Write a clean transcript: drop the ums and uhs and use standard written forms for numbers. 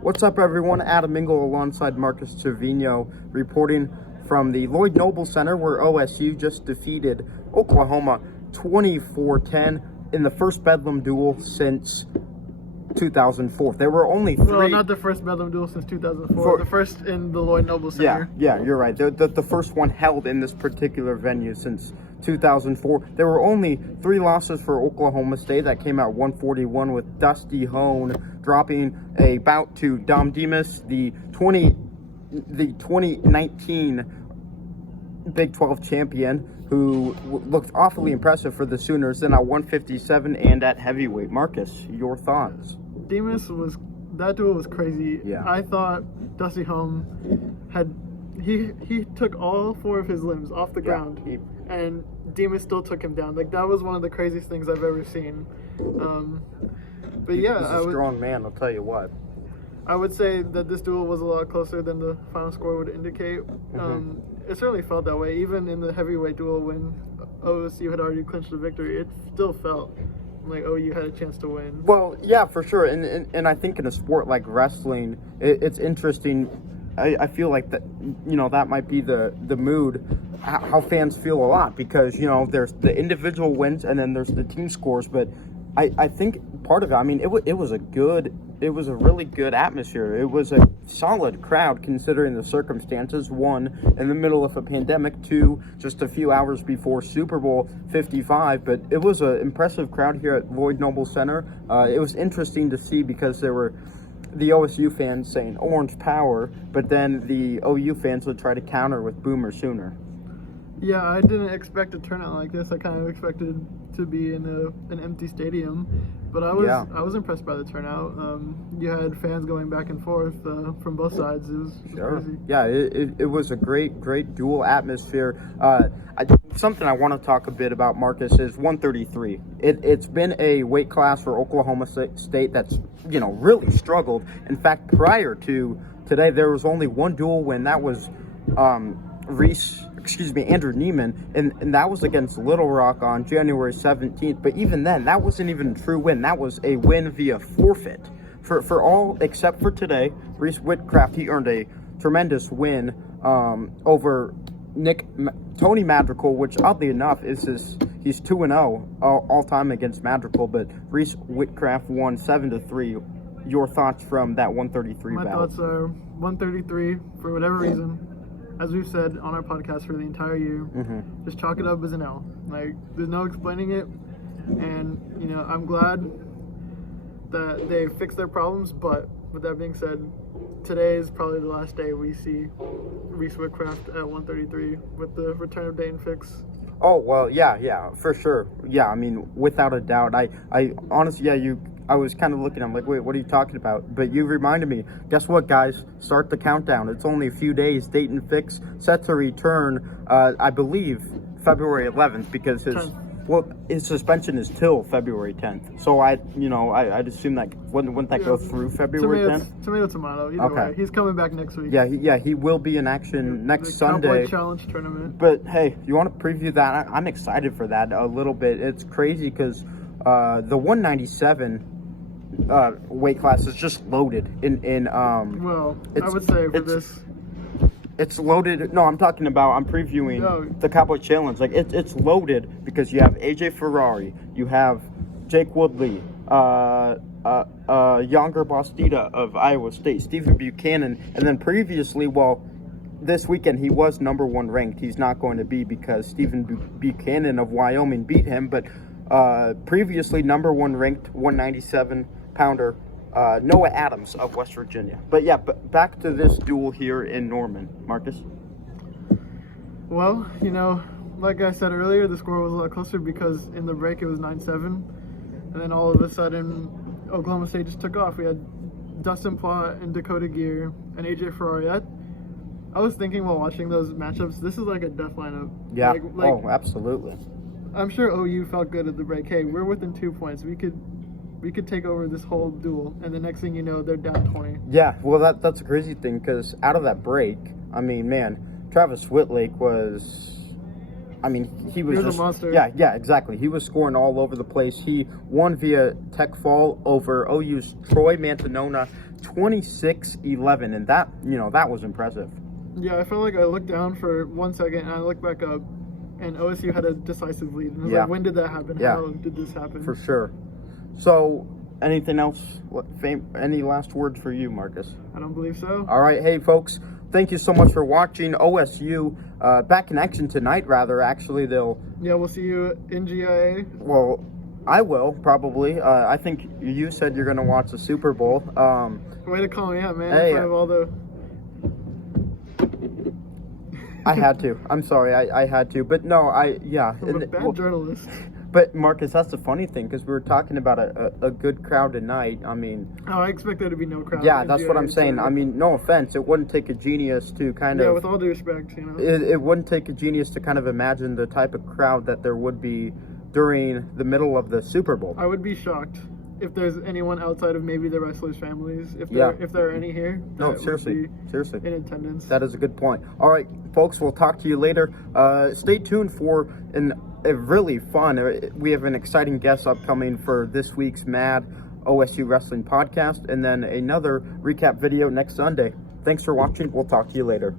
What's up, everyone? Adam Engel alongside Marcus Trevino reporting from the Lloyd Noble Center, where OSU just defeated Oklahoma 24-10 in the first Bedlam duel since 2004. There were only three. Well, not the first Bedlam duel since 2004. The first in the Lloyd Noble Center. Yeah, you're right. The first one held in this particular venue since 2004. There were only 3 losses for Oklahoma State that came out 141, with Dusty Hone dropping a bout to Dom Demas, the 2019 Big 12 champion, who looked awfully impressive for the Sooners, then at 157 and at heavyweight. Marcus, your thoughts? That duel was crazy. Yeah. I thought Dusty Home he took all 4 of his limbs off the ground, and Demas still took him down. Like, that was one of the craziest things I've ever seen. But yeah, he's a strong man, I'll tell you what. I would say that this duel was a lot closer than the final score would indicate. It certainly felt that way. Even in the heavyweight duel, when OSU had already clinched the victory, it still felt like OU had a chance to win. Well, yeah, for sure. And I think in a sport like wrestling, it's interesting. I feel like that, that might be the mood, how fans feel a lot, because, there's the individual wins and then there's the team scores. But I think part of it, it was a really good atmosphere. It was a solid crowd considering the circumstances. 1, in the middle of a pandemic. 2, just a few hours before Super Bowl 55. But it was an impressive crowd here at Lloyd Noble Center. It was interesting to see because there were the OSU fans saying Orange Power, but then the OU fans would try to counter with Boomer Sooner. Yeah, I didn't expect a turnout like this. I kind of expected to be in an empty stadium, but I was impressed by the turnout. You had fans going back and forth from both sides. It was crazy. Yeah, it was a great dual atmosphere. Something I want to talk a bit about, Marcus, is 133. It's been a weight class for Oklahoma State that's really struggled. In fact, prior to today, there was only one dual win. That was Andrew Neiman, and that was against Little Rock on January 17th. But even then, that wasn't even a true win. That was a win via forfeit. For all except for today, Reese Witchcraft, he earned a tremendous win over Tony Madrigal, which oddly enough he's 2-0 all time against Madrigal. But Reese Witchcraft won 7-3. Your thoughts from that 133 bout? My thoughts are 133 for whatever reason. As we've said on our podcast for the entire year, just chalk it up as an L. Like, there's no explaining it. And, I'm glad that they fixed their problems. But with that being said, today is probably the last day we see Reese Witchcraft at 133 with the return of Dayton Fix. Oh, well, yeah, for sure. Yeah, without a doubt. I honestly, I was kind of looking, I'm like, wait, what are you talking about? But you reminded me, guess what, guys? Start the countdown. It's only a few days. Dayton Fix set to return, I believe, February 11th, because his suspension is till February 10th. So I'd assume that wouldn't that go through February 10th? Tomato. Either way. He's coming back next week. Yeah, he will be in action next Sunday. Cowboy Challenge tournament. But hey, you want to preview that? I'm excited for that a little bit. It's crazy because the 197 weight class is just loaded I would say for this, it's loaded. No, I'm previewing the Cowboy Challenge. Like, it's loaded because you have AJ Ferrari, you have Jake Woodley, Younger Bastida of Iowa State, Stephen Buchanan, and then previously, this weekend he was number 1 ranked. He's not going to be because Stephen Buchanan of Wyoming beat him, but previously number 1 ranked 197-pounder Noah Adams of West Virginia. But yeah, back to this duel here in Norman. Marcus? Well, like I said earlier, the score was a lot closer because in the break it was 9-7, and then all of a sudden Oklahoma State just took off. We had Dustin Plott and Dakota Gear and AJ Ferrari. I was thinking while watching those matchups, this is like a death lineup. Yeah, absolutely. I'm sure OU felt good at the break. Hey, we're within 2 points. We could take over this whole duel, and the next thing you know, they're down 20. Yeah, well, that's a crazy thing, because out of that break, Travis Whitlake was I mean, he was a just monster. Yeah, exactly. He was scoring all over the place. He won via tech fall over OU's Troy Mantanona 26-11, and that was impressive. Yeah, I felt like I looked down for 1 second and I looked back up, and OSU had a decisive lead. And I was like, when did that happen? Yeah. How did this happen? For sure. So, anything else? Any last words for you, Marcus? I don't believe so. All right, hey folks, thank you so much for watching. OSU back in action tonight. Rather, actually, we'll see you in GIA. Well, I will probably. I think you said you're going to watch the Super Bowl. Way to call me out, man. Hey, in front of all the... I had to. I'm sorry. I had to. But no, I'm a bad journalist. But Marcus, that's the funny thing, because we were talking about a good crowd tonight. I mean... Oh, I expect there to be no crowd. Yeah, that's what I'm saying. I mean, no offense. It wouldn't take a genius to kind of... Yeah, with all due respect, It wouldn't take a genius to kind of imagine the type of crowd that there would be during the middle of the Super Bowl. I would be shocked if there's anyone outside of maybe the wrestlers' families, if there are any here. No, seriously. In attendance. That is a good point. All right, folks, we'll talk to you later. Stay tuned for a really fun, we have an exciting guest upcoming for this week's Mad OSU Wrestling Podcast, and then another recap video next Sunday. Thanks for watching. We'll talk to you later.